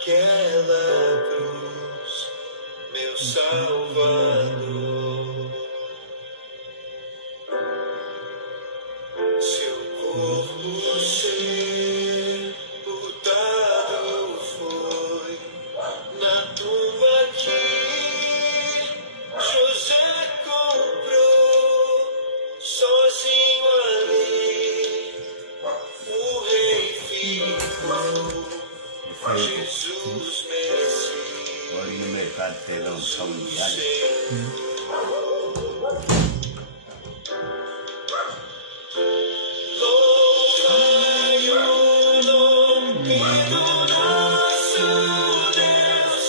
naquela cruz, meu Salvador. Seu corpo sepultado foi na tumba que José comprou, sozinho ali o rei ficou. Jesus Messias, Olha no mercado terão São Diário. Louvai o nome do nosso Deus,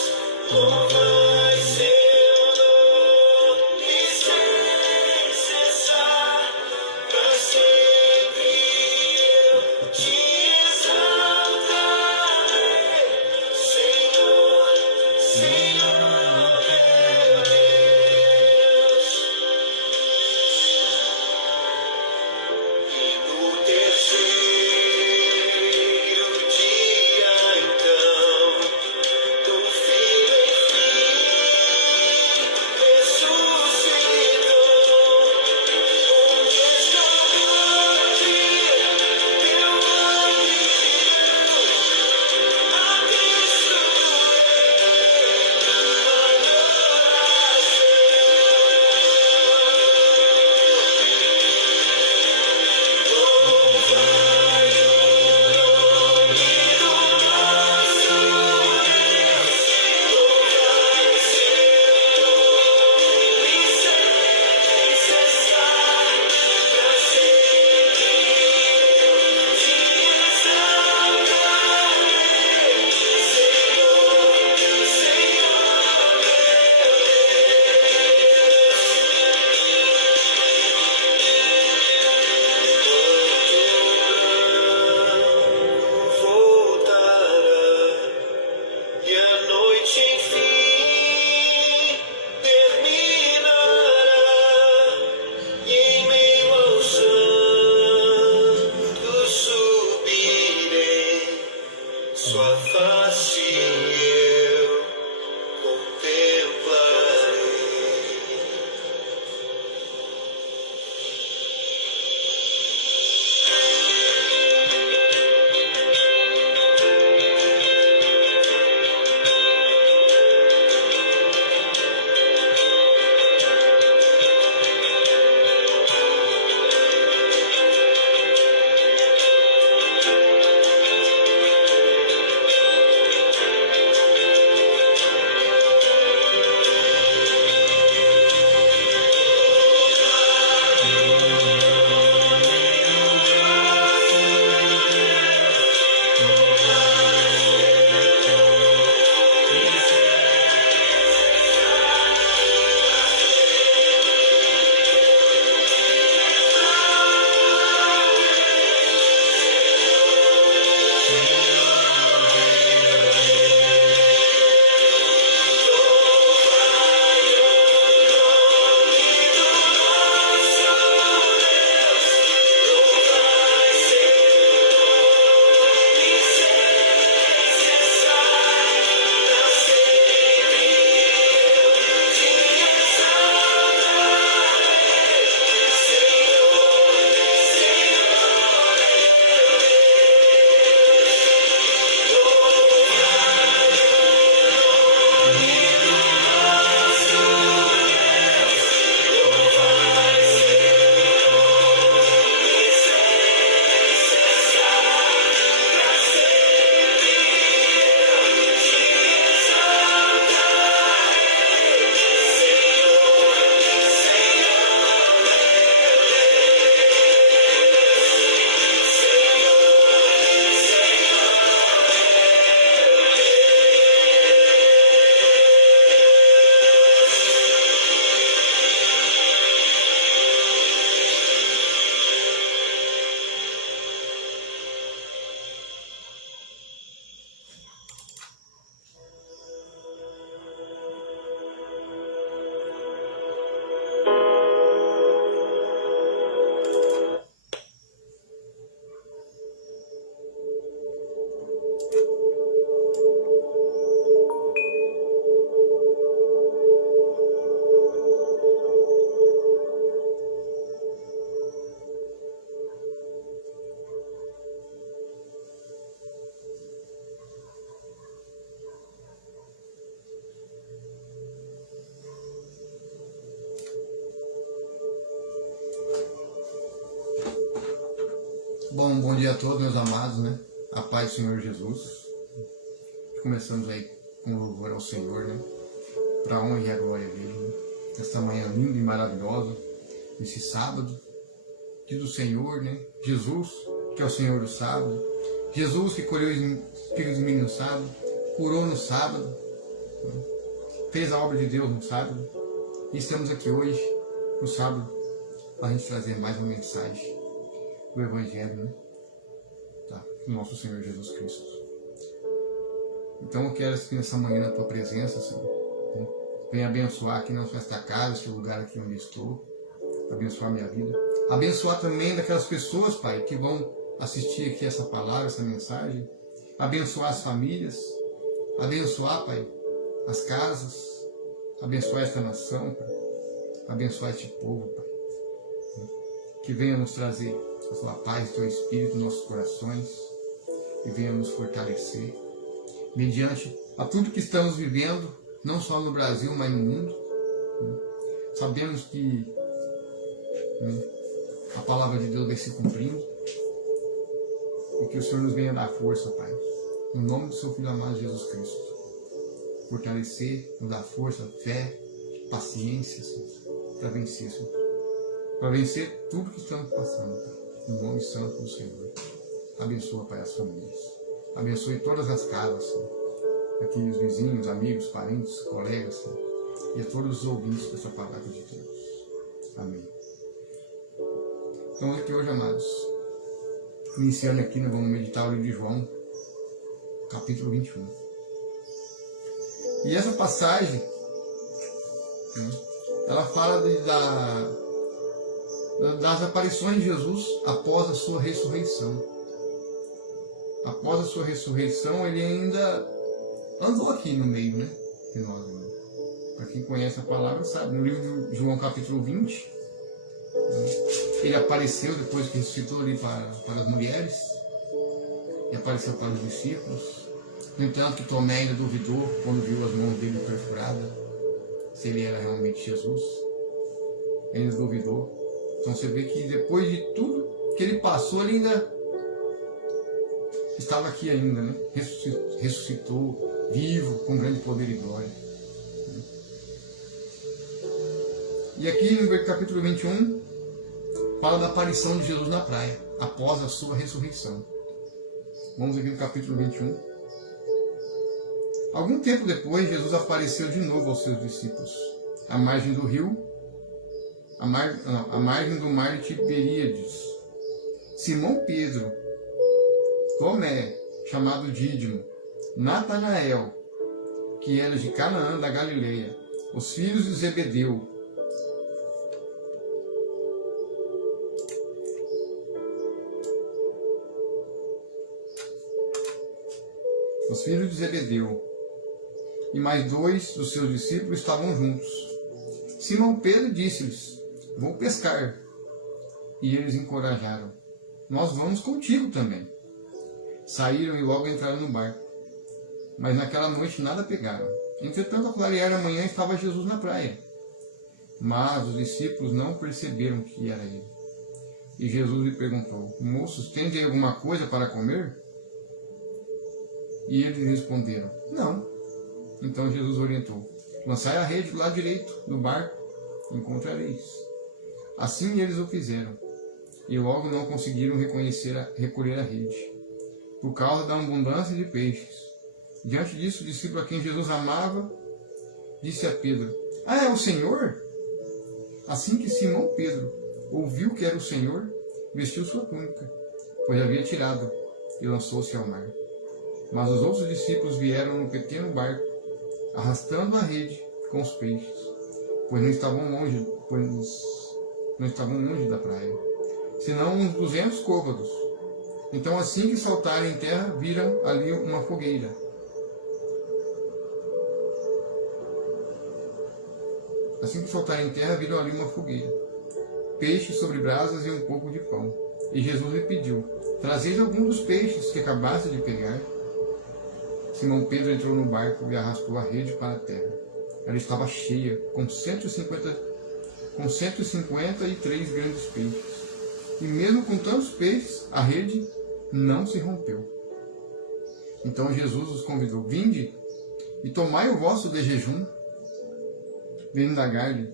louvai seu nome sem cessar, pra sempre eu te exaltarei, Senhor, Senhor meu Deus. E no terceiro dia Bom dia a todos, meus amados, né? A paz do Senhor Jesus. Começamos aí com louvor ao Senhor, né? Para a honra e a glória dele, né? Esta manhã linda e maravilhosa, esse sábado, dia do Senhor, né? Jesus, que é o Senhor do sábado. Jesus que colheu espigas de milho no sábado, curou no sábado, né? Fez a obra de Deus no sábado. E estamos aqui hoje, no sábado, para a gente trazer mais uma mensagem do Evangelho, né? Tá, do nosso Senhor Jesus Cristo. Então eu quero aqui nessa manhã na tua presença, Senhor, né? Venha abençoar aqui não só esta casa, este lugar aqui onde estou, abençoar minha vida, abençoar também daquelas pessoas, Pai, que vão assistir aqui essa palavra, essa mensagem, abençoar as famílias, abençoar, Pai, as casas, abençoar esta nação, Pai, abençoar este povo, Pai, que venha nos trazer a sua paz, o teu Espírito nos nossos corações e venha nos fortalecer mediante a tudo que estamos vivendo, não só no Brasil, mas no mundo. Sabemos que a palavra de Deus vai se cumprindo e que o Senhor nos venha dar força, Pai, no nome do seu Filho amado Jesus Cristo. Fortalecer, nos dar força, fé, paciência, para vencer, Senhor. Para vencer tudo que estamos passando, Pai. No nome santo do Senhor. Abençoa, Pai, as famílias. Abençoe todas as casas, Senhor. Aqui os vizinhos, amigos, parentes, colegas, Senhor. E a todos os ouvintes dessa palavra de Deus. Amém. Então aqui hoje, amados, iniciando aqui, nós vamos meditar o livro de João, capítulo 21. E essa passagem, ela fala das aparições de Jesus após a sua ressurreição. Após a sua ressurreição, ele ainda andou aqui no meio, né, de nós. Né? Para quem conhece a palavra sabe, no livro de João capítulo 20, ele apareceu depois que ressuscitou ali para as mulheres, e apareceu para os discípulos. No entanto, que Tomé ainda duvidou quando viu as mãos dele perfuradas, se ele era realmente Jesus. Ele ainda duvidou. Então você vê que depois de tudo que ele passou, ele ainda estava aqui ainda, né? Ressuscitou, vivo, com grande poder e glória. E aqui no capítulo 21, fala da aparição de Jesus na praia, após a sua ressurreição. Vamos aqui no capítulo 21. Algum tempo depois, Jesus apareceu de novo aos seus discípulos, à margem do rio, à margem do mar de Tiberíades. Simão Pedro, Tomé, chamado Dídimo, Natanael, que era de Canaã da Galileia, os filhos de Zebedeu, e mais 2 dos seus discípulos estavam juntos. Simão Pedro disse-lhes: vou pescar. E eles encorajaram: nós vamos contigo também. Saíram e logo entraram no barco. Mas naquela noite nada pegaram. Entretanto, ao clarear a manhã, estava Jesus na praia. Mas os discípulos não perceberam que era ele. E Jesus lhe perguntou: moços, tende alguma coisa para comer? E eles responderam: não. Então Jesus orientou: lançai a rede do lado direito do barco, encontrareis. Assim eles o fizeram, e logo não conseguiram recolher a rede, por causa da abundância de peixes. Diante disso, o discípulo a quem Jesus amava disse a Pedro: é o Senhor? Assim que Simão Pedro ouviu que era o Senhor, vestiu sua túnica, pois havia tirado, e lançou-se ao mar. Mas os outros discípulos vieram no pequeno barco, arrastando a rede com os peixes, pois não estavam longe da praia, senão uns 200 côvados. Então, assim que saltaram em terra, viram ali uma fogueira. Peixes sobre brasas e um pouco de pão. E Jesus lhe pediu: trazeis algum dos peixes que acabaste de pegar. Simão Pedro entrou no barco e arrastou a rede para a terra. Ela estava cheia, com 153 grandes peixes. E mesmo com tantos peixes, a rede não se rompeu. Então Jesus os convidou: vinde e tomai o vosso de jejum. Vem indagar-lhe: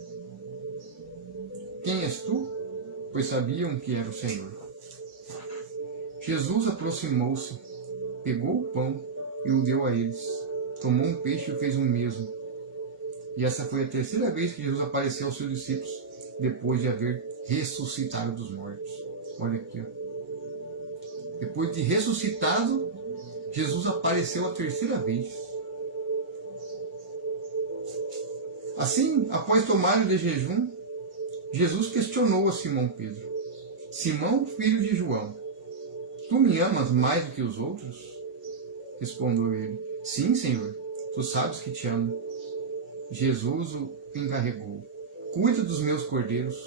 quem és tu? Pois sabiam que era o Senhor. Jesus aproximou-se, pegou o pão e o deu a eles. Tomou um peixe e fez o mesmo. E essa foi a terceira vez que Jesus apareceu aos seus discípulos, depois de haver ressuscitado dos mortos. Olha aqui, ó. Depois de ressuscitado, Jesus apareceu a terceira vez. Assim, após tomar o de jejum, Jesus questionou a Simão Pedro: Simão, filho de João, tu me amas mais do que os outros? Respondeu ele: sim, Senhor, tu sabes que te amo. Jesus o encarregou: cuida dos meus cordeiros.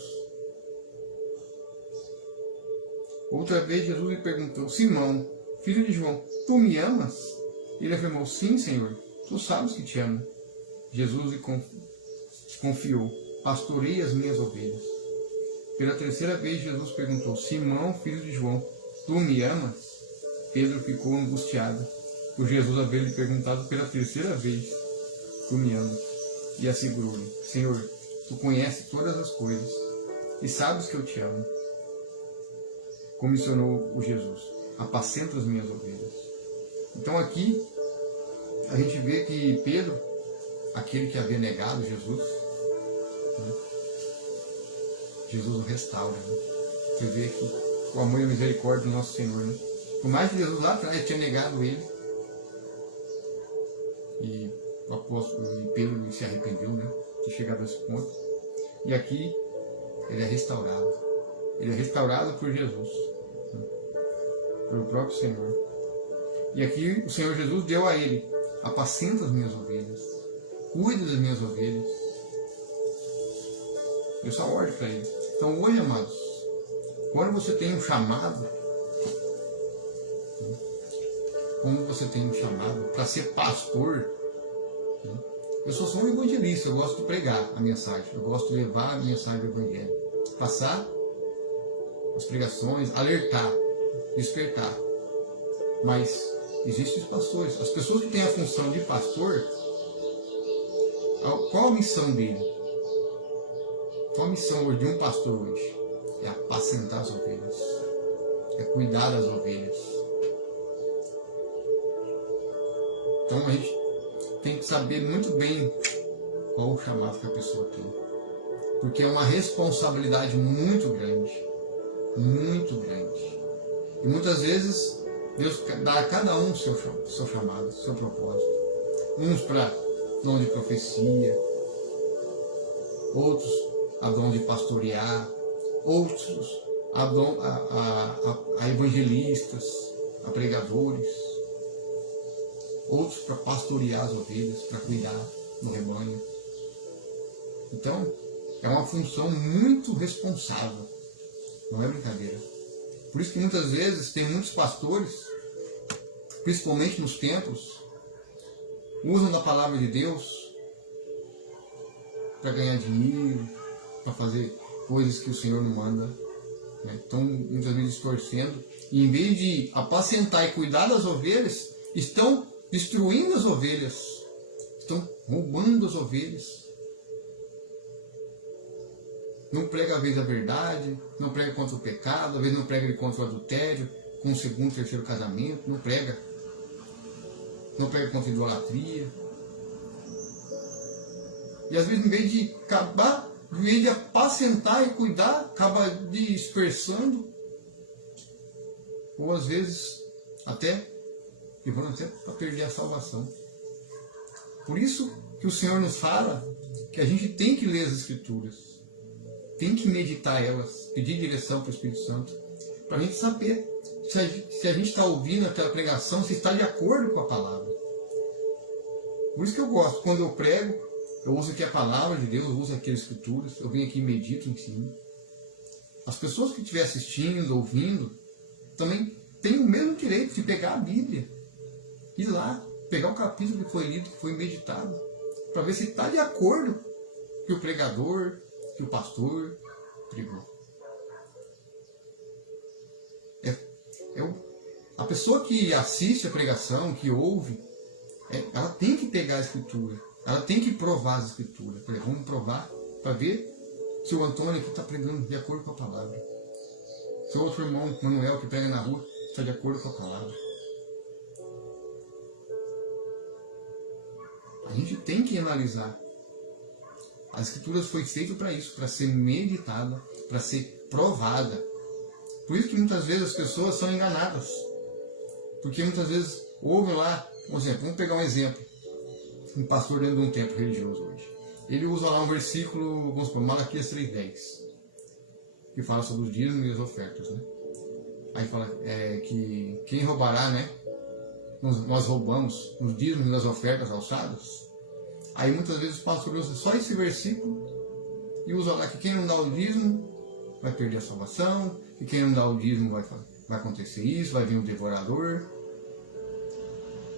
Outra vez Jesus lhe perguntou: Simão, filho de João, tu me amas? Ele afirmou: sim, Senhor, tu sabes que te amo. Jesus lhe confiou: pastorei as minhas ovelhas. Pela terceira vez Jesus perguntou: Simão, filho de João, tu me amas? Pedro ficou angustiado por Jesus haver lhe perguntado pela terceira vez: tu me amas? E assegurou-lhe: Senhor, tu conheces todas as coisas e sabes que eu te amo. Comissionou o Jesus: apacenta as minhas ovelhas. Então aqui a gente vê que Pedro, aquele que havia negado Jesus, né, Jesus o restaura. Né? Você vê que o amor e a misericórdia do nosso Senhor. Né? Por mais que Jesus lá atrás tinha negado ele, e o apóstolo e Pedro se arrependeu, né, de chegar a esse ponto. E aqui ele é restaurado. Ele é restaurado por Jesus, né, pelo próprio Senhor. E aqui o Senhor Jesus deu a ele: apacenta as minhas ovelhas, cuida das minhas ovelhas. Deu essa ordem para ele. Então hoje, amados, quando você tem um chamado, como você tem um chamado para ser pastor, né? Eu sou só um evangelista, eu gosto de pregar a mensagem, eu gosto de levar a mensagem do Evangelho, passar as pregações, alertar, despertar. Mas existem os pastores, as pessoas que têm a função de pastor. Qual a missão dele? Qual a missão de um pastor hoje? É apacentar as ovelhas, é cuidar das ovelhas. Então a gente tem que saber muito bem qual o chamado que a pessoa tem, porque é uma responsabilidade muito grande, e muitas vezes Deus dá a cada um seu chamado, seu propósito. Uns para dom de profecia, outros a dom de pastorear, outros a evangelistas, a pregadores, outros para pastorear as ovelhas, para cuidar do rebanho. Então, é uma função muito responsável, não é brincadeira. Por isso que muitas vezes tem muitos pastores, principalmente nos templos, usam da palavra de Deus para ganhar dinheiro, para fazer coisas que o Senhor não manda. Né? Estão muitas vezes distorcendo, e em vez de apacentar e cuidar das ovelhas, estão destruindo as ovelhas, estão roubando as ovelhas. Não prega às vezes a verdade, não prega contra o pecado, às vezes não prega contra o adultério, com o segundo, terceiro casamento, não prega contra a idolatria. E às vezes, em vez de apacentar e cuidar, acaba dispersando, ou às vezes até levando para perder a salvação. Por isso que o Senhor nos fala que a gente tem que ler as Escrituras, tem que meditar elas, pedir direção para o Espírito Santo, para a gente saber se a gente está ouvindo aquela pregação, se está de acordo com a palavra. Por isso que eu gosto, quando eu prego, eu uso aqui a palavra de Deus, eu uso aqui as Escrituras, eu venho aqui e medito em cima. As pessoas que estiverem assistindo, ouvindo, também têm o mesmo direito de pegar a Bíblia, ir lá, pegar o capítulo que foi lido, que foi meditado, para ver se está de acordo com o que o pregador, que o pastor pregou. A pessoa que assiste a pregação, que ouve, ela tem que pegar a Escritura. Ela tem que provar as Escrituras. Vamos provar para ver se o Antônio aqui está pregando de acordo com a palavra. Se o outro irmão, Manuel, que prega na rua, está de acordo com a palavra. A gente tem que analisar. As Escrituras foi feita para isso, para ser meditada, para ser provada. Por isso que muitas vezes as pessoas são enganadas. Porque muitas vezes ouvem lá, por exemplo, vamos pegar um exemplo. Um pastor dentro de um templo religioso hoje. Ele usa lá um versículo, vamos supor, Malaquias 3:10, que fala sobre os dízimos e as ofertas, né? Aí fala que quem roubará, né? Nós roubamos os dízimos e as ofertas alçadas. Aí muitas vezes o pastor usa só esse versículo e usa lá que quem não dá o dízimo vai perder a salvação, que quem não dá o dízimo vai acontecer isso, vai vir um devorador.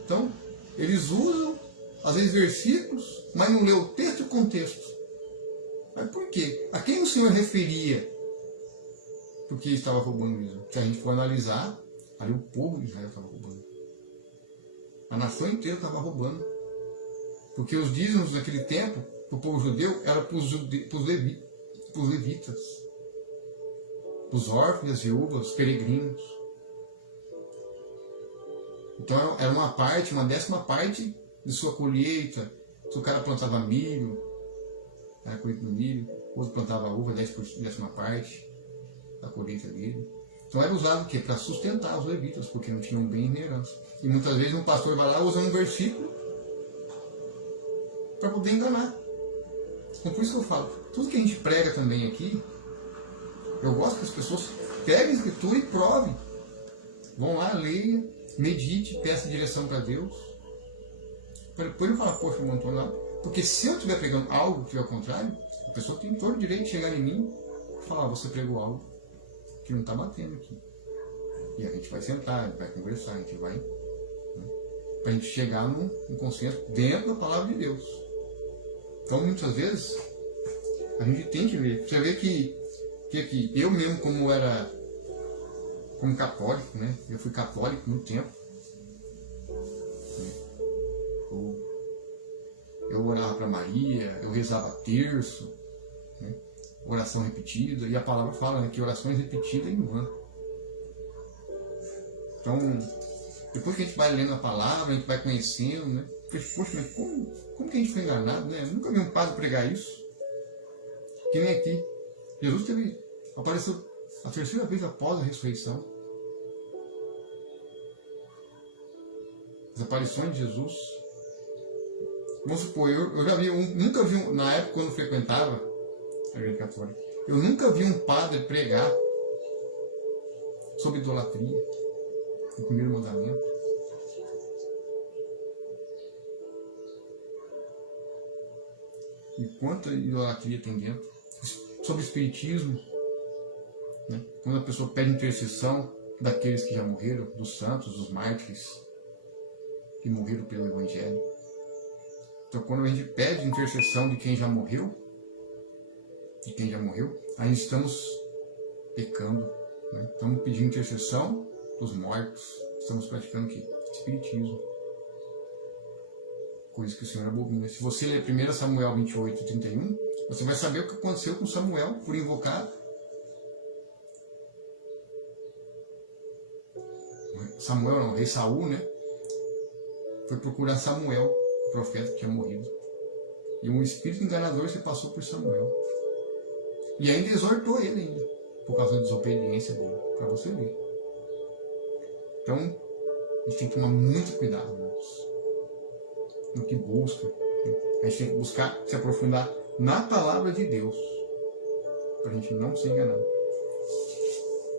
Então, eles usam, às vezes, versículos, mas não lê o texto e o contexto. Mas por quê? A quem o Senhor referia? Porque estava roubando isso. Se a gente for analisar, ali o povo de Israel estava roubando. A nação inteira estava roubando. Porque os dízimos naquele tempo, para o povo judeu, eram para os levitas, os órfãos, as viúvas, os peregrinos. Então era uma parte, uma 10ª parte de sua colheita. Se o cara plantava milho, era colheita do milho, outro plantava uva, 10ª parte da colheita dele. Então era usado o quê? Para sustentar os levitas, porque não tinham bem em herança. E muitas vezes um pastor vai lá usando um versículo para poder enganar. Então por isso que eu falo, tudo que a gente prega também aqui, eu gosto que as pessoas peguem a Escritura e provem. Vão lá, leia, medite, peça direção para Deus. Depois ele fala, poxa, eu não lá. Porque se eu estiver pregando algo que é ao contrário, a pessoa tem todo o direito de chegar em mim e falar, você pregou algo que não está batendo aqui. E a gente vai sentar, a gente vai conversar, a gente vai, né, para a gente chegar num consenso dentro da palavra de Deus. Então muitas vezes a gente tem que ler. Você vê que eu mesmo, como católico, né? Eu fui católico muito tempo. Eu orava para Maria, eu rezava terço, né? Oração repetida, e a palavra fala, né, que orações repetidas é em vão. Então, depois que a gente vai lendo a palavra, a gente vai conhecendo, né? Poxa, mas como que a gente foi enganado, né? Eu nunca vi um padre pregar isso. Que nem aqui. Jesus apareceu a 3ª vez após a ressurreição. As aparições de Jesus. Vamos supor, eu já vi nunca vi na época quando eu frequentava a Igreja Católica, eu nunca vi um padre pregar sobre idolatria, o primeiro mandamento. E quanta idolatria tem dentro. Sobre espiritismo, né? Quando a pessoa pede intercessão daqueles que já morreram, dos santos, dos mártires, que morreram pelo Evangelho. Então quando a gente pede intercessão de quem já morreu, aí estamos pecando, né? Estamos pedindo intercessão dos mortos, estamos praticando o quê? Espiritismo. Coisa que o Senhor abomina. Se você ler 1 Samuel 28:31, você vai saber o que aconteceu com Samuel por invocar Samuel, não, o rei Saul, né? Foi procurar Samuel, o profeta que tinha morrido. E um espírito enganador se passou por Samuel. E ainda exortou ele ainda, por causa da desobediência dele, para você ver. Então, a gente tem que tomar muito cuidado, irmãos, no que busca. A gente tem que buscar se aprofundar na palavra de Deus, para a gente não ser enganado.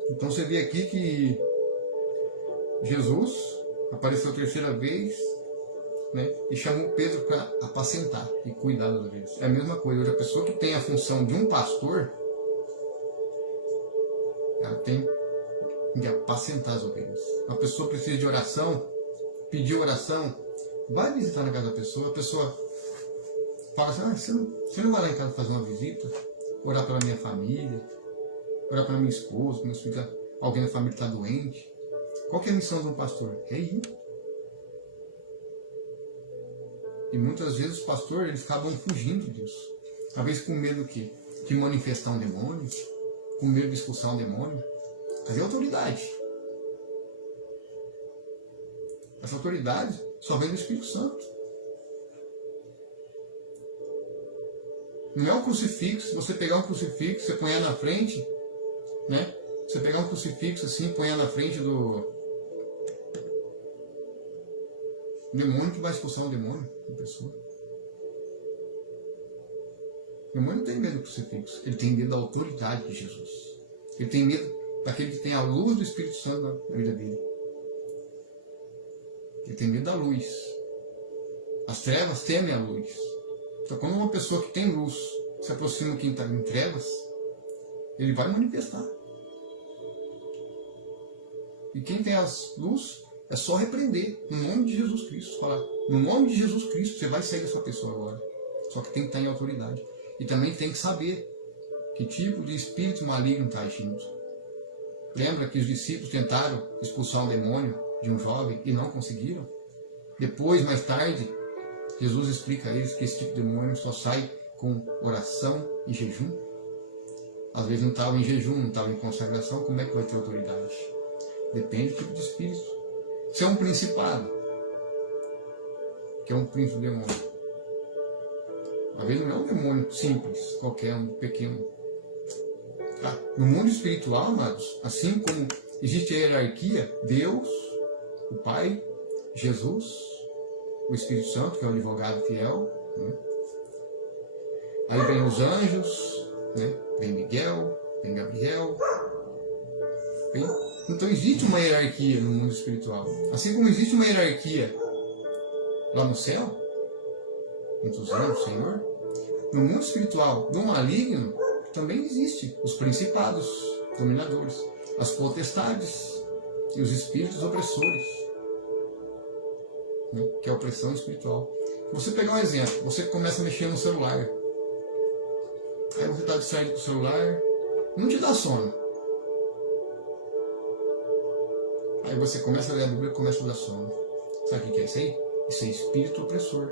Então você vê aqui que Jesus apareceu a 3ª vez, né, e chamou Pedro para apacentar e cuidar das ovelhas. É a mesma coisa. Hoje a pessoa que tem a função de um pastor, ela tem que apacentar as ovelhas. A pessoa precisa de oração, pedir oração, vai visitar na casa da pessoa, a pessoa fala assim, você não vai lá em casa fazer uma visita, orar pela minha família, orar pela minha esposa, alguém da família está doente. Qual que é a missão de um pastor? É ir. E muitas vezes os pastores eles acabam fugindo disso. Talvez com medo do quê? De manifestar um demônio, com medo de expulsar um demônio. Cadê a autoridade? Essa autoridade só vem do Espírito Santo. Não é um crucifixo. Se você pegar um crucifixo, você põe na frente, né? Você pegar um crucifixo assim, põe na frente do demônio que vai expulsar um demônio da pessoa. O demônio não tem medo do crucifixo. Ele tem medo da autoridade de Jesus. Ele tem medo daquele que tem a luz do Espírito Santo na vida dele. Ele tem medo da luz. As trevas temem a luz. Então, quando uma pessoa que tem luz se aproxima de quem está em trevas, ele vai manifestar. E quem tem as luz é só repreender, no nome de Jesus Cristo. Falar, no nome de Jesus Cristo, você vai sair dessa pessoa agora. Só que tem que estar em autoridade. E também tem que saber que tipo de espírito maligno está agindo. Lembra que os discípulos tentaram expulsar um demônio de um jovem e não conseguiram? Depois, mais tarde, Jesus explica a eles que esse tipo de demônio só sai com oração e jejum. Às vezes não estava em jejum, não estava em consagração, como é que vai ter autoridade? Depende do tipo de espírito. Se é um principado, que é um príncipe do demônio, às vezes não é um demônio simples, qualquer um, pequeno. No mundo espiritual, amados, assim como existe a hierarquia, Deus, o Pai, Jesus, o Espírito Santo, que é o advogado fiel, né? Aí vem os anjos, né? Vem Miguel, vem Gabriel. Então existe uma hierarquia no mundo espiritual. Assim como existe uma hierarquia lá no céu, entre os anjos do Senhor, no mundo espiritual, no maligno, também existe os principados, dominadores, as potestades e os espíritos opressores, né? Que é a opressão espiritual. Você pegar um exemplo, você começa a mexer no celular, aí você está distraído com o celular, não te dá sono. Aí você começa a ler a Bíblia e começa a dar sono. Sabe o que é isso aí? Isso é espírito opressor.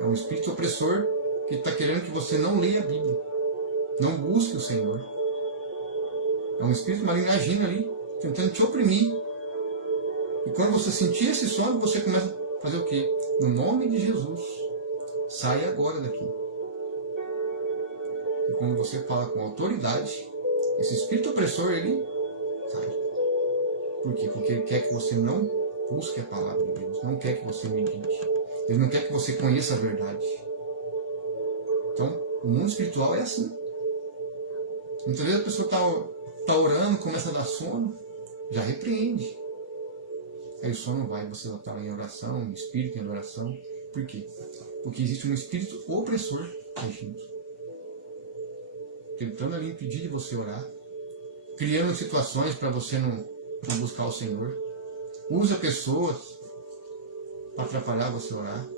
É um espírito opressor que está querendo que você não leia a Bíblia. Não busque o Senhor. É um espírito maligno agindo ali, tentando te oprimir. E quando você sentir esse sono, você começa a fazer o quê? No nome de Jesus, saia agora daqui. E quando você fala com autoridade, esse espírito opressor, ele sai. Por quê? Porque ele quer que você não busque a palavra de Deus, não quer que você medite. Ele não quer que você conheça a verdade. Então, o mundo espiritual é assim. Muitas vezes a pessoa está orando, começa a dar sono, já repreende. Aí o sono vai, você vai estar em oração, em espírito em adoração. Por quê? Porque existe um espírito opressor agindo. Tentando ali impedir de você orar. Criando situações para você não buscar o Senhor. Usa pessoas para atrapalhar você orar.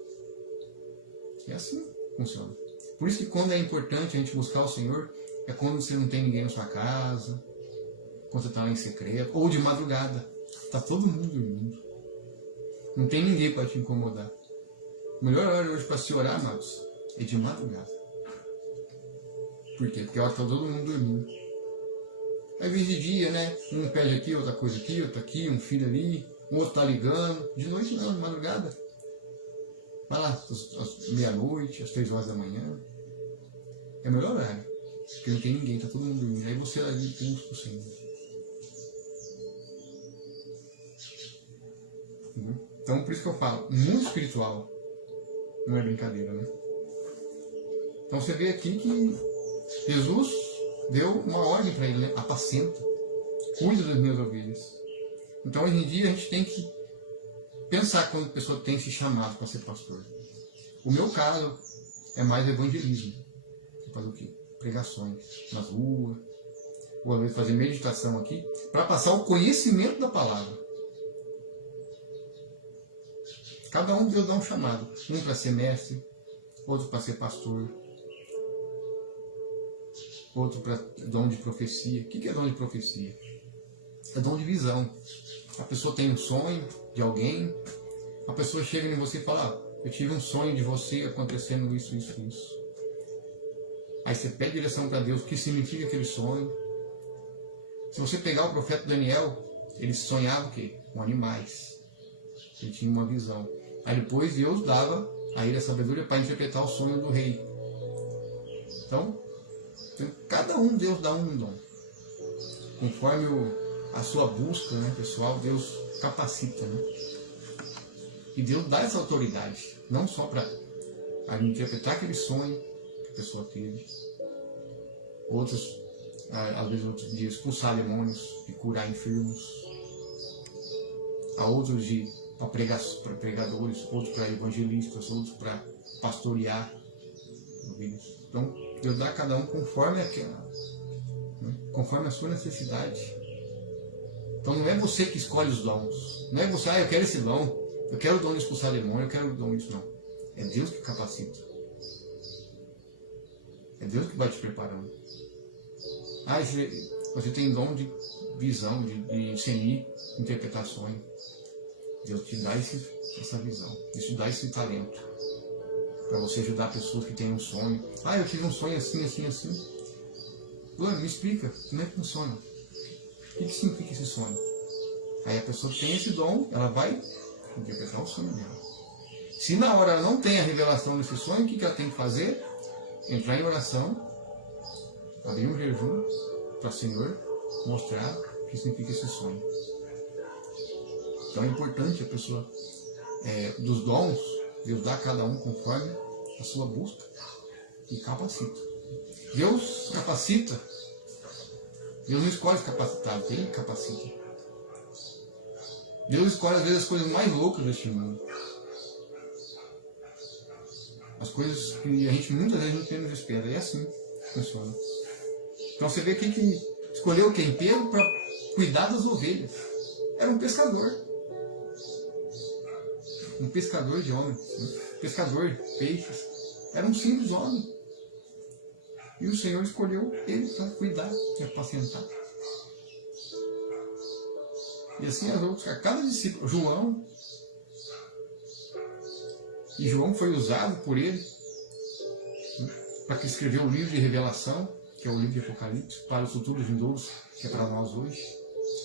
É assim que funciona. Por isso que quando é importante a gente buscar o Senhor, é quando você não tem ninguém na sua casa, quando você está lá em secreto, ou de madrugada. Está todo mundo dormindo. Não tem ninguém para te incomodar. O melhor hora hoje para se orar, amados, é de madrugada. Por quê? Porque a hora está todo mundo dormindo. Aí vem de dia, né? Um pede aqui, outra coisa aqui, outra aqui, um filho ali, um outro está ligando. De noite não, de madrugada. Vai lá, às meia-noite, às 3 horas da manhã. É o melhor horário. Porque não tem ninguém, está todo mundo dormindo. Aí você ali busca o Senhor. Então por isso que eu falo, mundo espiritual não é brincadeira, né? Então você vê aqui que Jesus deu uma ordem para ele, né? Apacenta, cuida das minhas ovelhas. Então hoje em dia a gente tem que pensar quando a pessoa tem esse chamado para ser pastor. O meu caso é mais evangelismo. Você faz o quê? Pregações nas ruas, ou às vezes fazer meditação aqui, para passar o conhecimento da palavra. Cada um Deus dá um chamado. Um para ser mestre, outro para ser pastor, outro para dom de profecia. O que é dom de profecia? é dom de visão. A pessoa tem um sonho de alguém, a pessoa chega em você e fala, eu tive um sonho de você acontecendo isso, isso, isso. Aí você pede direção para Deus, o que significa aquele sonho. Se você pegar o profeta Daniel, ele sonhava o quê? Com animais. Ele tinha uma visão. Aí depois Deus dava a ele a sabedoria para interpretar o sonho do rei. Então, cada um Deus dá um dom. Conforme a sua busca, né, pessoal, Deus capacita, né? E Deus dá essa autoridade, não só para interpretar aquele sonho que a pessoa teve. Outros, às vezes, outros de expulsar demônios e curar enfermos. Há outros para pregadores, outros para evangelistas, outros para pastorear ovelhas. Então, Deus dá a cada um conforme a sua necessidade. Então não é você que escolhe os dons. Não é você, eu quero esse dom, eu quero o dom de expulsar demônio, eu quero o dom disso, não. É Deus que capacita. É Deus que vai te preparando. Você tem dom de visão, de discernir, interpretações. Deus te dá essa visão, Deus te dá esse talento para você ajudar pessoas que têm um sonho. Eu tive um sonho assim, assim, assim. Me explica como é que funciona. O que significa esse sonho? Aí a pessoa que tem esse dom, ela vai interpretar o sonho dela. Se na hora ela não tem a revelação desse sonho, o que ela tem que fazer? Entrar em oração, abrir um jejum para o Senhor mostrar o que significa esse sonho. Então é importante a pessoa, dos dons, Deus dá a cada um conforme a sua busca e capacita. Deus capacita. Deus não escolhe os capacitados, Ele capacita. Deus escolhe às vezes as coisas mais loucas deste mundo. As coisas que a gente muitas vezes não tem nos espera. E é assim que funciona. Então você vê quem que escolheu quem? Pedro para cuidar das ovelhas. Era um pescador. Um pescador de homens. Né? Pescador de peixes. Era um simples homem. E o Senhor escolheu ele para cuidar e apacentar. E assim as outras, a cada discípulo, João foi usado por ele, né, para que escreveu o livro de Revelação, que é o livro de Apocalipse, para os futuros vindouros, que é para nós hoje.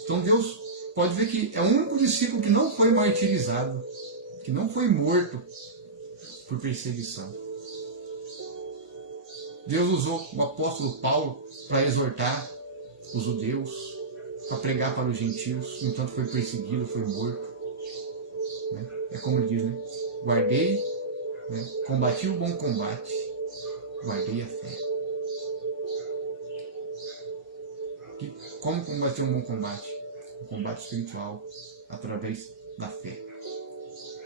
Então Deus pode ver que é o único discípulo que não foi martirizado, que não foi morto por perseguição. Deus usou o apóstolo Paulo para exortar os judeus, para pregar para os gentios, no entanto foi perseguido, foi morto. Né? É como ele diz, né? Guardei, né? Combati o bom combate, guardei a fé. E como combater um bom combate? Um combate espiritual, através da fé.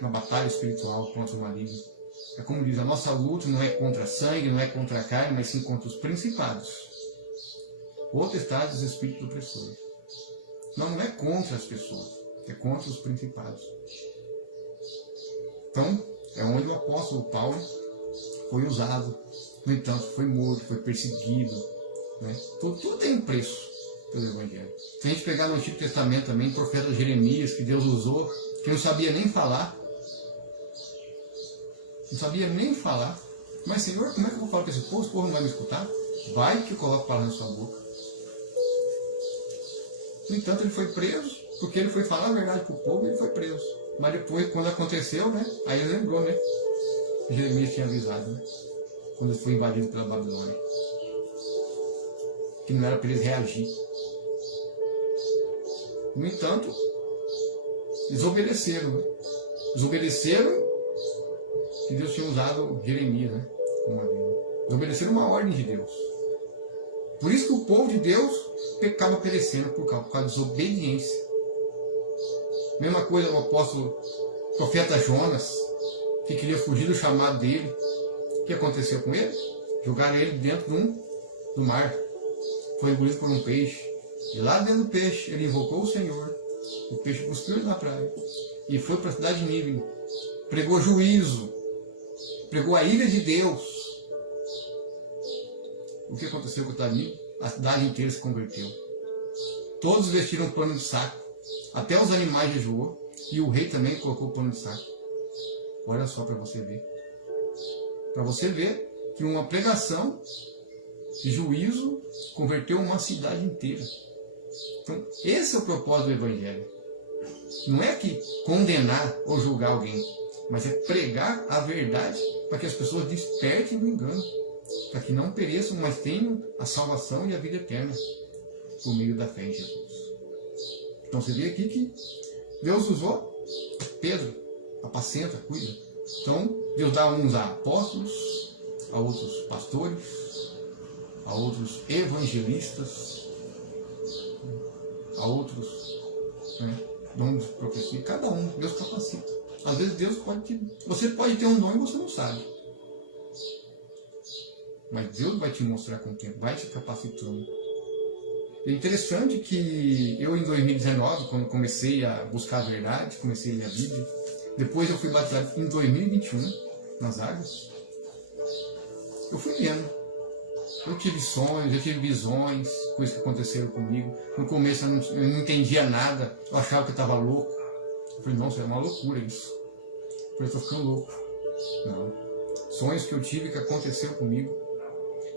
Uma batalha espiritual contra o maligno. É como diz, a nossa luta não é contra sangue, não é contra a carne, mas sim contra os principados. Potestades e espíritos opressores. Não é contra as pessoas, é contra os principados. Então, é onde o apóstolo Paulo foi usado. No entanto, foi morto, foi perseguido. Né? Tudo tem um preço pelo Evangelho. Se a gente pegar no Antigo Testamento também, o profeta Jeremias, que Deus usou, que não sabia nem falar. Não sabia nem falar. Mas, Senhor, como é que eu vou falar para esse povo? Esse povo não vai me escutar? Vai que eu coloco palavras na sua boca. No entanto, ele foi preso, porque ele foi falar a verdade para o povo e ele foi preso. Mas depois, quando aconteceu, né? Aí ele lembrou, né? Jeremias tinha avisado, né? Quando ele foi invadido pela Babilônia. Que não era para eles reagir. No entanto, desobedeceram, né? Desobedeceram que Deus tinha usado Jeremias, né? Desobedeceram uma ordem de Deus. Por isso que o povo de Deus acaba perecendo por causa da desobediência. Mesma coisa o apóstolo, profeta Jonas, que queria fugir do chamado dele. O que aconteceu com ele? Jogaram ele dentro do mar. Foi engolido por um peixe. E lá dentro do peixe, ele invocou o Senhor. O peixe cuspiu ele na praia. E foi para a cidade de Nínive. Pregou juízo. Pregou a ira de Deus. O que aconteceu com a cidade inteira se converteu. Todos vestiram pano de saco. Até os animais jejuou. E o rei também colocou pano de saco. Olha só para você ver. Para você ver que uma pregação de juízo converteu uma cidade inteira. Então, esse é o propósito do Evangelho. Não é que condenar ou julgar alguém, mas é pregar a verdade para que as pessoas despertem do engano, para que não pereçam, mas tenham a salvação e a vida eterna por meio da fé em Jesus. Então você vê aqui que Deus usou Pedro, apacenta, cuida. Então Deus dá uns a apóstolos, a outros pastores, a outros evangelistas, a outros dons de profecia. Cada um, Deus capacita. Às vezes Deus você pode ter um dom e você não sabe. Mas Deus vai te mostrar com o tempo, vai te capacitando. É interessante que eu em 2019, quando comecei a buscar a verdade, comecei a ler a Bíblia, depois eu fui batizado em 2021, nas águas, eu fui lendo. Eu tive sonhos, eu tive visões, coisas que aconteceram comigo. No começo eu não entendia nada, eu achava que eu estava louco. Eu falei, nossa, é uma loucura isso. Eu falei, estou ficando louco. Não. Sonhos que eu tive que aconteceu comigo.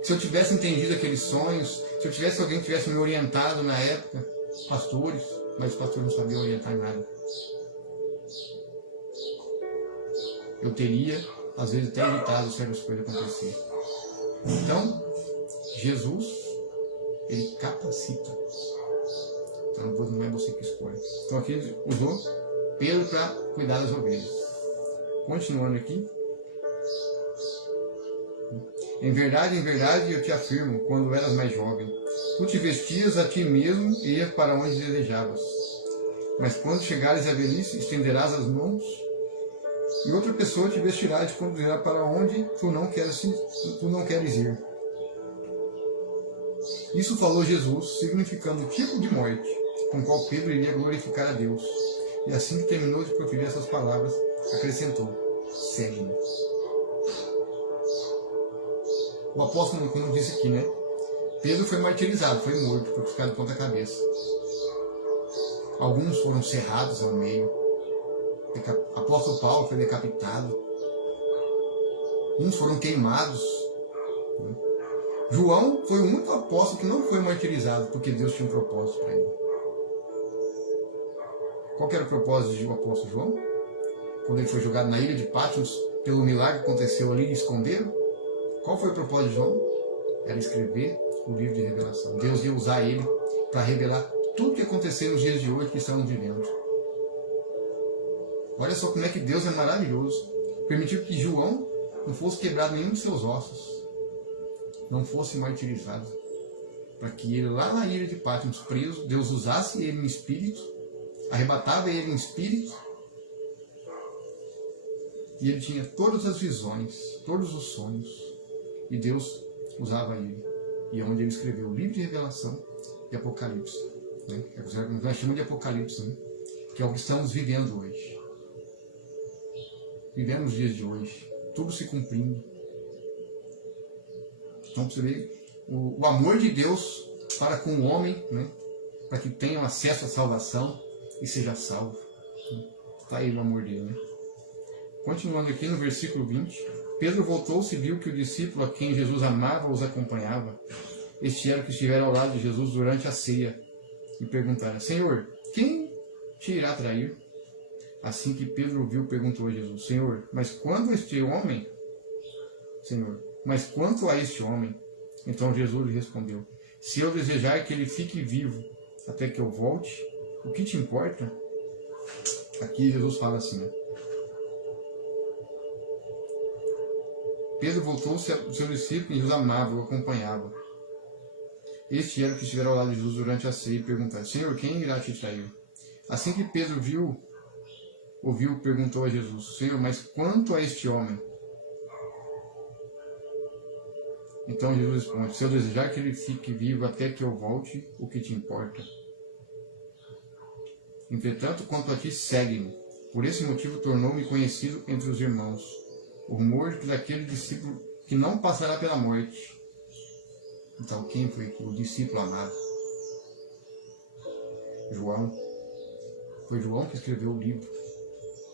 Se eu tivesse entendido aqueles sonhos, se eu tivesse alguém que tivesse me orientado na época, pastores, mas os pastores não sabiam orientar em nada. Eu teria, às vezes, até evitado certas coisas acontecer. Então, Jesus, ele capacita. Então não é você que escolhe. Então aqui ele usou Pedro para cuidar das ovelhas. Continuando aqui. Em verdade, eu te afirmo, quando eras mais jovem, tu te vestias a ti mesmo e ias para onde desejavas. Mas quando chegares à velhice, estenderás as mãos e outra pessoa te vestirá e te conduzirá para onde tu não queres ir. Isso falou Jesus, significando o tipo de morte com qual Pedro iria glorificar a Deus. E assim que terminou de proferir essas palavras, acrescentou, segue-me. O apóstolo, como disse aqui, né? Pedro foi martirizado, foi morto, foi crucificado de ponta cabeça. Alguns foram cerrados ao meio. O apóstolo Paulo foi decapitado. Uns foram queimados. João foi o único apóstolo que não foi martirizado, porque Deus tinha um propósito para ele. Qual que era o propósito do apóstolo João? Quando ele foi jogado na ilha de Patmos, pelo milagre que aconteceu ali, esconderam. Qual foi o propósito de João? Era escrever o livro de revelação. Deus ia usar ele para revelar tudo o que aconteceu nos dias de hoje que estamos vivendo. Olha só como é que Deus é maravilhoso. Permitiu que João não fosse quebrado nenhum de seus ossos. Não fosse martirizado. Para que ele lá na ilha de Patmos, preso, Deus usasse ele em espírito, arrebatava ele em espírito, e ele tinha todas as visões, todos os sonhos, e Deus usava ele. E é onde ele escreveu o livro de revelação e Apocalipse. Né? Nós chamamos de Apocalipse, né? Que é o que estamos vivendo hoje. Vivemos os dias de hoje, tudo se cumprindo. Então você vê o amor de Deus para com o homem, né? Para que tenham acesso à salvação e seja salvo. Está aí o amor dele. Né? Continuando aqui no versículo 20, Pedro voltou-se e viu que o discípulo a quem Jesus amava os acompanhava. Este era o que estivera ao lado de Jesus durante a ceia. E perguntara, Senhor, quem te irá trair? Assim que Pedro ouviu, perguntou a Jesus, Senhor, mas quando este homem? Senhor, mas quanto a este homem? Então Jesus lhe respondeu, se eu desejar que ele fique vivo até que eu volte, o que te importa? Aqui Jesus fala assim, né? Pedro voltou-se ao seu discípulo e os amava, o acompanhava. Este era o que estivera ao lado de Jesus durante a ceia e perguntou, Senhor, quem irá te trair? Assim que Pedro ouviu, perguntou a Jesus, Senhor, mas quanto a este homem? Então Jesus responde, se eu desejar que ele fique vivo até que eu volte, o que te importa? Entretanto, quanto a ti, segue-me. Por esse motivo tornou-me conhecido entre os irmãos. O rumor daquele discípulo que não passará pela morte. Então, quem foi o discípulo amado? João. Foi João que escreveu o livro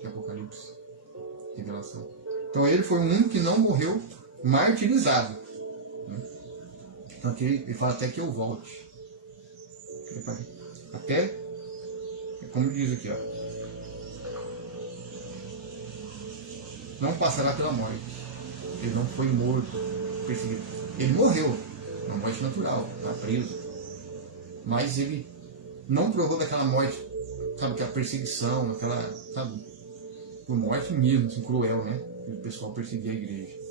de Apocalipse, Revelação. Então ele foi o único que não morreu martirizado. Né? Então aqui ele fala até que eu volte. Até, como diz aqui, ó, não passará pela morte. Ele não foi morto, perseguido. Ele morreu, uma morte natural, está preso. Mas ele não provou daquela morte, sabe, aquela perseguição, aquela, sabe, por morte mesmo, assim, cruel, né? O pessoal perseguia a igreja.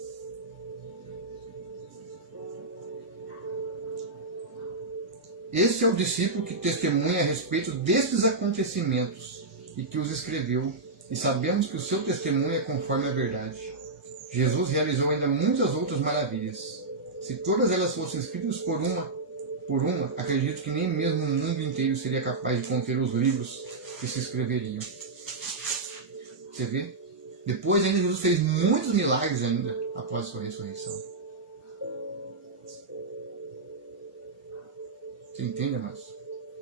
Este é o discípulo que testemunha a respeito destes acontecimentos e que os escreveu, e sabemos que o seu testemunho é conforme a verdade. Jesus realizou ainda muitas outras maravilhas. Se todas elas fossem escritas por uma, acredito que nem mesmo o mundo inteiro seria capaz de conter os livros que se escreveriam. Você vê? Depois ainda Jesus fez muitos milagres ainda após a sua ressurreição. Você entende, amados?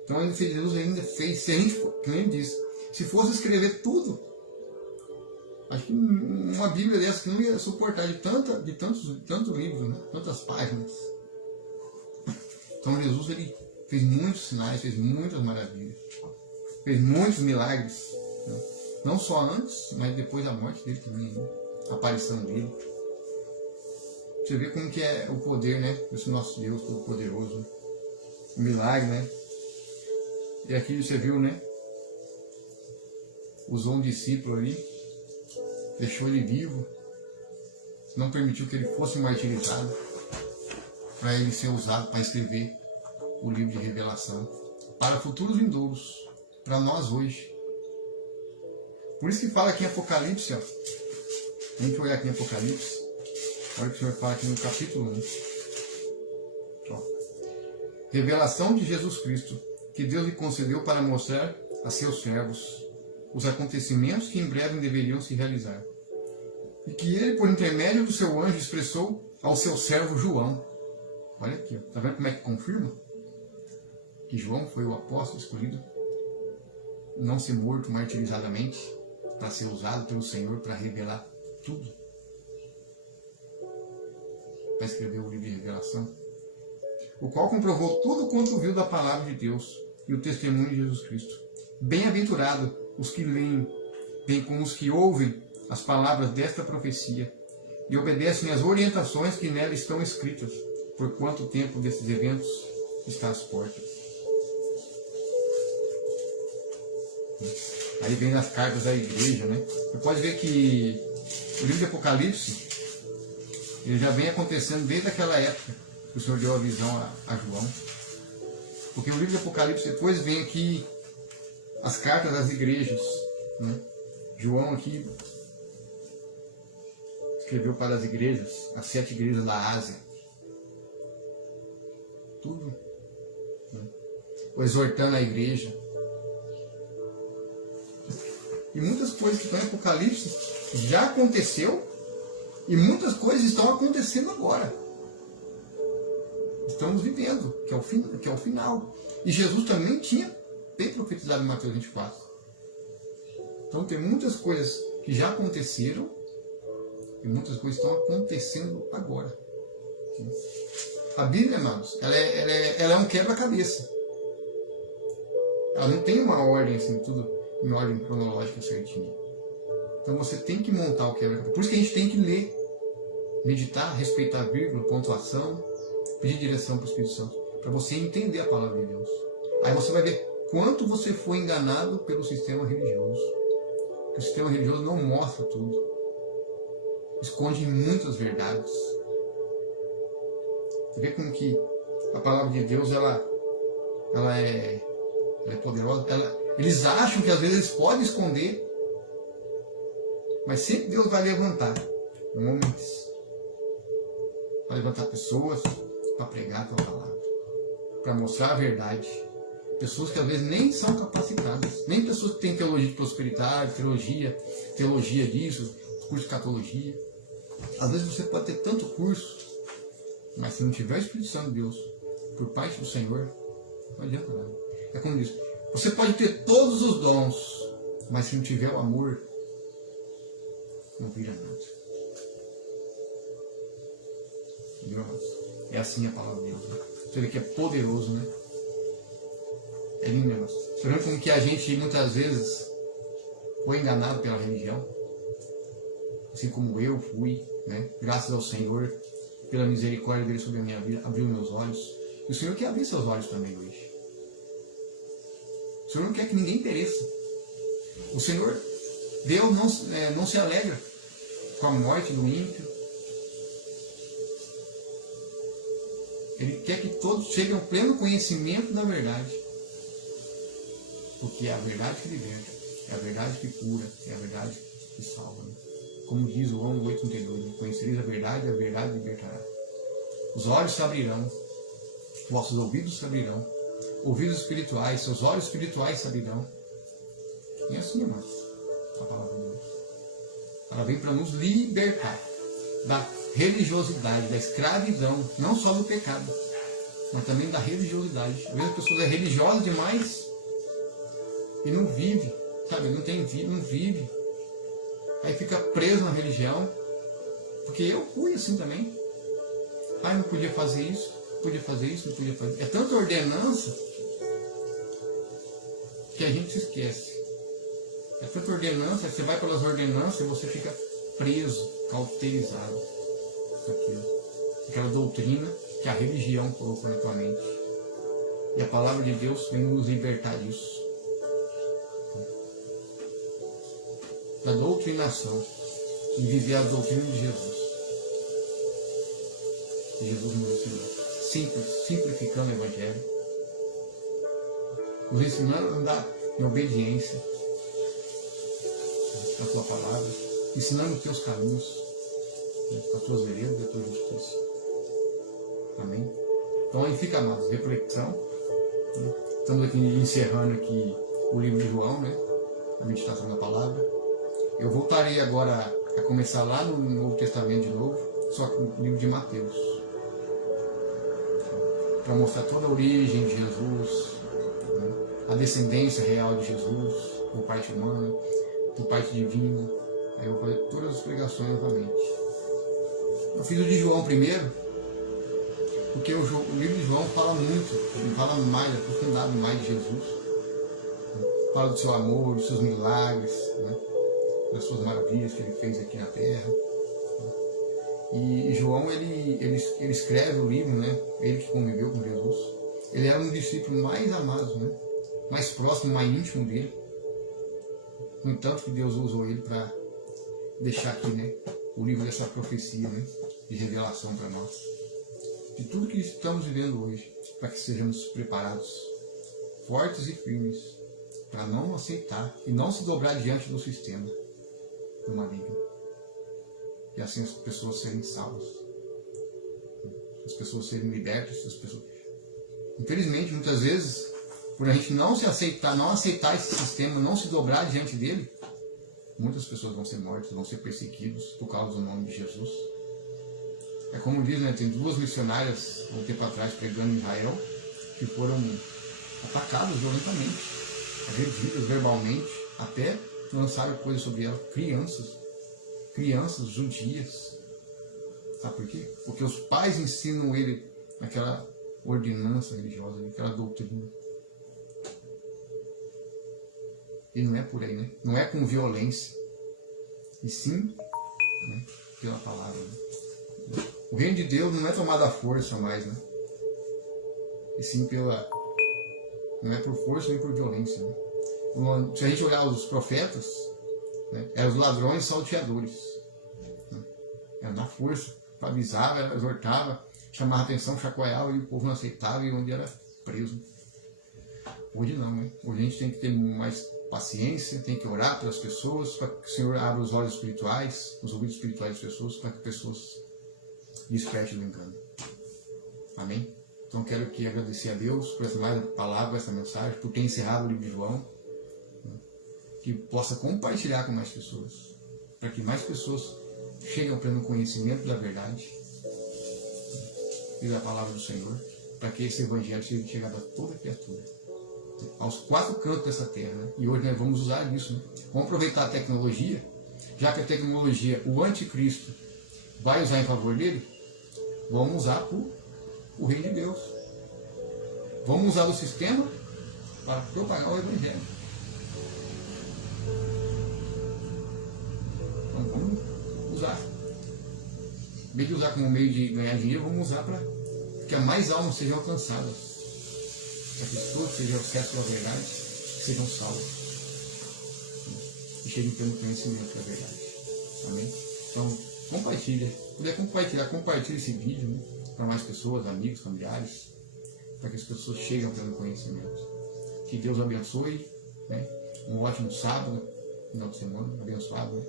Então Jesus ainda fez, se a gente, como ele disse, se fosse escrever tudo, acho que uma Bíblia dessa não ia suportar de tantos livros, né? Tantas páginas. Então Jesus ele fez muitos sinais, fez muitas maravilhas, fez muitos milagres, né? Não só antes, mas depois da morte dele também, né? A aparição dele. Você vê como que é o poder, né? Desse nosso Deus Todo-Poderoso. Né? O milagre, né? E aqui você viu, né? Usou um discípulo ali, deixou ele vivo, não permitiu que ele fosse martirizado, para ele ser usado para escrever o livro de Revelação, para futuros vindouros, para nós hoje. Por isso que fala aqui em Apocalipse, ó. A gente olhar aqui em Apocalipse, olha o que o Senhor fala aqui no capítulo 1. Ó. Revelação de Jesus Cristo, que Deus lhe concedeu para mostrar a seus servos os acontecimentos que em breve deveriam se realizar. E que ele, por intermédio do seu anjo, expressou ao seu servo João. Olha aqui, está vendo como é que confirma? Que João foi o apóstolo escolhido, não ser morto martirizadamente, para ser usado pelo Senhor para revelar tudo. Para escrever o livro de Revelação. O qual comprovou tudo quanto viu da palavra de Deus e o testemunho de Jesus Cristo. Bem-aventurado os que leem, bem como os que ouvem as palavras desta profecia e obedecem às orientações que nela estão escritas, por quanto tempo desses eventos está às portas. Aí vem as cartas da igreja, né? Você pode ver que o livro de Apocalipse ele já vem acontecendo desde aquela época que o Senhor deu a visão a João. Porque o livro de Apocalipse depois vem aqui as cartas das igrejas, né? João aqui escreveu para as igrejas, as 7 igrejas da Ásia. Tudo. Né? Exortando a igreja. E muitas coisas que estão em Apocalipse já aconteceu e muitas coisas estão acontecendo agora. Estamos vivendo, que é o final. E Jesus também tem profetizado em Mateus 24. Então tem muitas coisas que já aconteceram e muitas coisas estão acontecendo agora. A Bíblia, amados, ela é um quebra-cabeça. Ela não tem uma ordem assim, tudo em ordem cronológica certinha. Então você tem que montar o quebra-cabeça. Por isso que a gente tem que ler, meditar, respeitar a vírgula, pontuação, pedir direção para o Espírito Santo, para você entender a palavra de Deus. Aí você vai ver quanto você foi enganado pelo sistema religioso. O sistema religioso não mostra tudo. Esconde muitas verdades. Você vê como que a palavra de Deus ela é poderosa. Eles acham que às vezes eles podem esconder, mas sempre Deus vai levantar homens, vai levantar pessoas para pregar a tua palavra, para mostrar a verdade. Pessoas que às vezes nem são capacitadas, nem pessoas que têm teologia de prosperidade, teologia disso, curso de catologia. Às vezes você pode ter tanto curso, mas se não tiver o Espírito Santo de Deus por parte do Senhor, não adianta nada. É como diz, Você pode ter todos os dons, mas se não tiver o amor, não vira nada. Viu, irmãos? É assim a palavra de Deus. Né? Você vê que é poderoso, né? É lindo, irmãos. Você vê como que a gente muitas vezes foi enganado pela religião, assim como eu fui, né? Graças ao Senhor, pela misericórdia dele sobre a minha vida, abriu meus olhos. E o Senhor quer abrir seus olhos também hoje. O Senhor não quer que ninguém pereça. O Senhor, Deus não se alegra com a morte do ímpio. Ele quer que todos cheguem ao pleno conhecimento da verdade. Porque é a verdade que liberta, é a verdade que cura, é a verdade que salva. Né? Como diz o João 8,32, conhecereis a verdade libertará. Os olhos se abrirão, vossos ouvidos se abrirão, ouvidos espirituais, seus olhos espirituais se abrirão. E é assim, irmãos, a palavra de Deus. Ela vem para nos libertar da religiosidade, da escravidão, não só do pecado, mas também da religiosidade. Às vezes a pessoa é religiosa demais e não vive, sabe? Não tem vida, não vive. Aí fica preso na religião, porque eu fui assim também. Ah, eu não podia fazer isso, não podia fazer isso, não podia fazer isso. É tanta ordenança que a gente se esquece. É tanta ordenança, você vai pelas ordenanças e você fica preso, cauterizado naquilo. Aquela doutrina que a religião colocou na tua mente. E a palavra de Deus vem nos libertar disso. Da doutrinação e viver a doutrina de Jesus. Que Jesus nos ensinou. Simplificando o Evangelho. Nos ensinando a andar em obediência à tua palavra. Ensinando os teus caminhos, as tuas veredas e a tua justiça. Amém? Então aí fica a nossa reflexão. Né? Estamos aqui encerrando aqui o livro de João, né? A meditação da palavra. Eu voltarei agora a começar lá no Novo Testamento de novo, só com o livro de Mateus. Para mostrar toda a origem de Jesus, né? A descendência real de Jesus, por parte humana, por parte divina. Aí eu vou fazer todas as pregações novamente. Eu fiz o de João primeiro, porque o livro de João fala muito, ele fala mais, aprofundado mais de Jesus. Fala do seu amor, dos seus milagres, né? Das suas maravilhas que ele fez aqui na terra. E João, ele escreve o livro, né? Ele que conviveu com Jesus. Ele era um discípulo mais amado, né? Mais próximo, mais íntimo dele. No entanto que Deus usou ele para deixar aqui, né? O livro dessa profecia, né? De revelação para nós. De tudo que estamos vivendo hoje, para que sejamos preparados, fortes e firmes, para não aceitar e não se dobrar diante do sistema do maligno. E assim as pessoas serem salvas, as pessoas serem libertas, as pessoas... Infelizmente, muitas vezes, por a gente não aceitar esse sistema, não se dobrar diante dele, muitas pessoas vão ser mortas, vão ser perseguidos por causa do nome de Jesus. É como diz, né, tem 2 missionárias, há um tempo atrás, pregando em Israel, que foram atacadas violentamente, agredidas verbalmente, até lançaram coisas sobre ela, crianças judias. Sabe por quê? Porque os pais ensinam ele aquela ordenança religiosa, aquela doutrina. E não é por aí, né? Não é com violência, e sim, né, pela palavra. Né? O reino de Deus não é tomado à força mais, né? E sim pela... Não é por força nem por violência, né? Se a gente olhar os profetas, né, eram os ladrões salteadores. Né? Eram na força, avisava, exortava, chamava atenção, chacoalhava e o povo não aceitava e onde era preso. Hoje não, né? Hoje a gente tem que ter mais paciência, tem que orar pelas pessoas, para que o Senhor abra os olhos espirituais, os ouvidos espirituais das pessoas, para que pessoas despertem do engano. Amém? Então quero aqui agradecer a Deus por essa mais palavra, essa mensagem, por ter encerrado o livro de João. Que possa compartilhar com mais pessoas, para que mais pessoas cheguem ao pleno conhecimento da verdade e da palavra do Senhor, para que esse Evangelho seja chegado a toda criatura. aos 4 cantos dessa terra, né? E hoje nós vamos usar isso, né? Vamos aproveitar a tecnologia, já que a tecnologia, o anticristo vai usar em favor dele, vamos usar o reino de Deus. Vamos usar o sistema para propagar o evangelho. Então vamos usar. Em vez de usar como meio de ganhar dinheiro, vamos usar para que mais almas sejam alcançadas. Para que todos sejam acesso à verdade, sejam salvos. E cheguem pelo conhecimento da verdade. Amém? Então, compartilha. Se puder compartilhar, compartilha esse vídeo, né, para mais pessoas, amigos, familiares, para que as pessoas cheguem pelo conhecimento. Que Deus abençoe, né? Um ótimo sábado, final de semana, abençoado, né?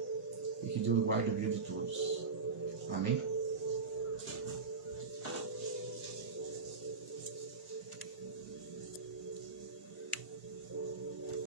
E que Deus guarde a vida de todos. Amém?